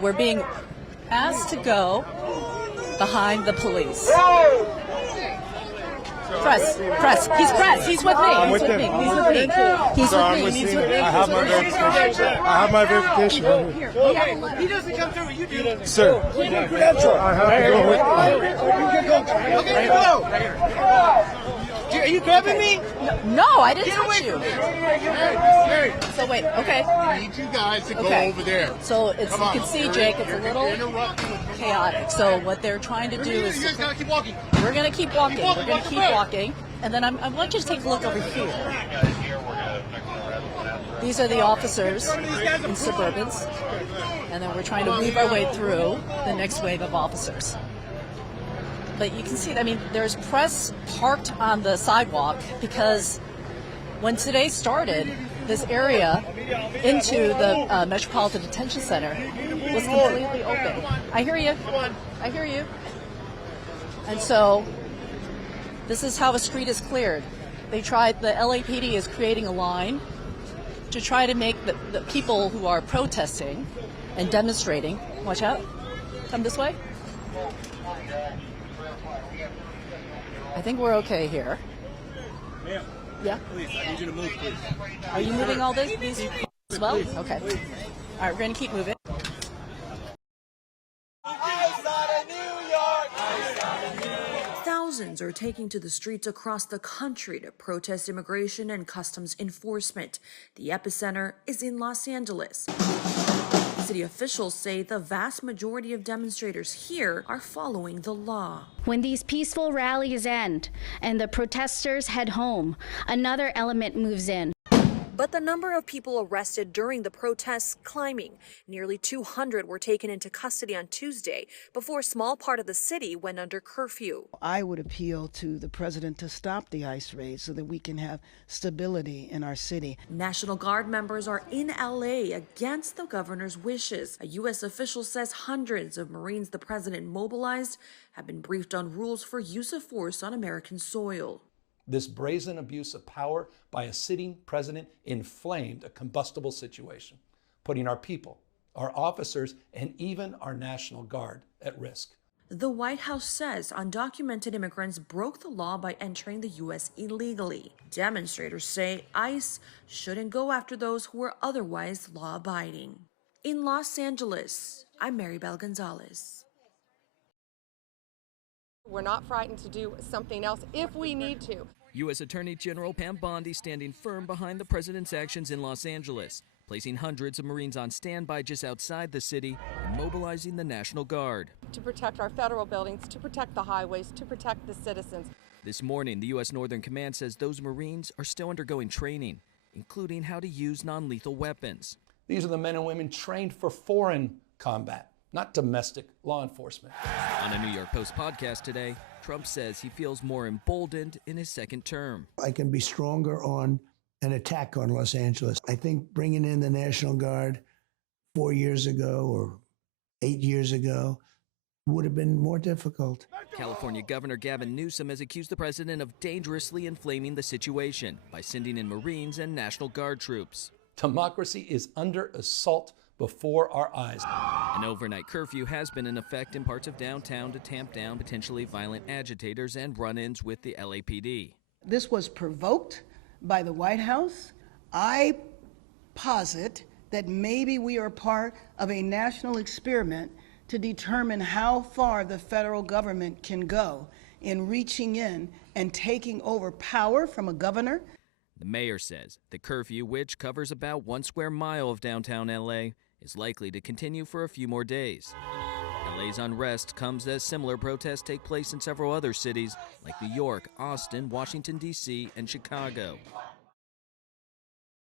we're being asked to go behind the police. Press. He's press. He's with me. He's with me. I have my verification. I have my verification right here. He doesn't come through. You do. Sir, I have to go with Okay, go. Are you grabbing me? No, I didn't touch you. So wait, okay. I need you guys to go over there. So it's, you can see, Jake, it's a little chaotic. So what they're trying to do is... You guys gotta keep walking. We're going to keep walking. We're going to keep walking. And then I want you to take a look over here. These are the officers in Suburbans. And then we're trying to weave our way through the next wave of officers. But you can see, I mean, there's press parked on the sidewalk because when today started, this area into the Metropolitan Detention Center was completely open. I hear you. I hear you. And so this is how a street is cleared. The LAPD is creating a line to try to make the people who are protesting and demonstrating, watch out, come this way. I think we're okay here. Ma'am. Yeah? Please, I need you to move, please. Are you moving all these as well? Okay. All right, we're going to keep moving. Thousands are taking to the streets across the country to protest immigration and customs enforcement. The epicenter is in Los Angeles. City officials say the vast majority of demonstrators here are following the law. When these peaceful rallies end and the protesters head home, another element moves in. But the number of people arrested during the protests climbing. Nearly 200 were taken into custody on Tuesday before a small part of the city went under curfew. I would appeal to the president to stop the ICE raids so that we can have stability in our city. National Guard members are in LA against the governor's wishes. A U.S. official says hundreds of Marines the president mobilized have been briefed on rules for use of force on American soil. This brazen abuse of power by a sitting president inflamed a combustible situation, putting our people, our officers, and even our National Guard at risk. The White House says undocumented immigrants broke the law by entering the U.S. illegally. Demonstrators say ICE shouldn't go after those who are otherwise law-abiding. In Los Angeles, I'm Maribel Gonzalez. We're not frightened to do something else if we need to. U.S. Attorney General Pam Bondi standing firm behind the president's actions in Los Angeles, placing hundreds of Marines on standby just outside the city and mobilizing the National Guard. To protect our federal buildings, to protect the highways, to protect the citizens. This morning, the U.S. Northern Command says those Marines are still undergoing training, including how to use non-lethal weapons. These are the men and women trained for foreign combat, not domestic law enforcement. On a New York Post podcast today, Trump says he feels more emboldened in his second term. I can be stronger on an attack on Los Angeles. I think bringing in the National Guard 4 years ago or 8 years ago would have been more difficult. California Governor Gavin Newsom has accused the president of dangerously inflaming the situation by sending in Marines and National Guard troops. Democracy is under assault before our eyes. An overnight curfew has been in effect in parts of downtown to tamp down potentially violent agitators and run-ins with the LAPD. This was provoked by the White House. I posit that maybe we are part of a national experiment to determine how far the federal government can go in reaching in and taking over power from a governor. The mayor says the curfew, which covers about 1 square mile of downtown LA, is likely to continue for a few more days. LA's unrest comes as similar protests take place in several other cities like New York, Austin, Washington, D.C., and Chicago.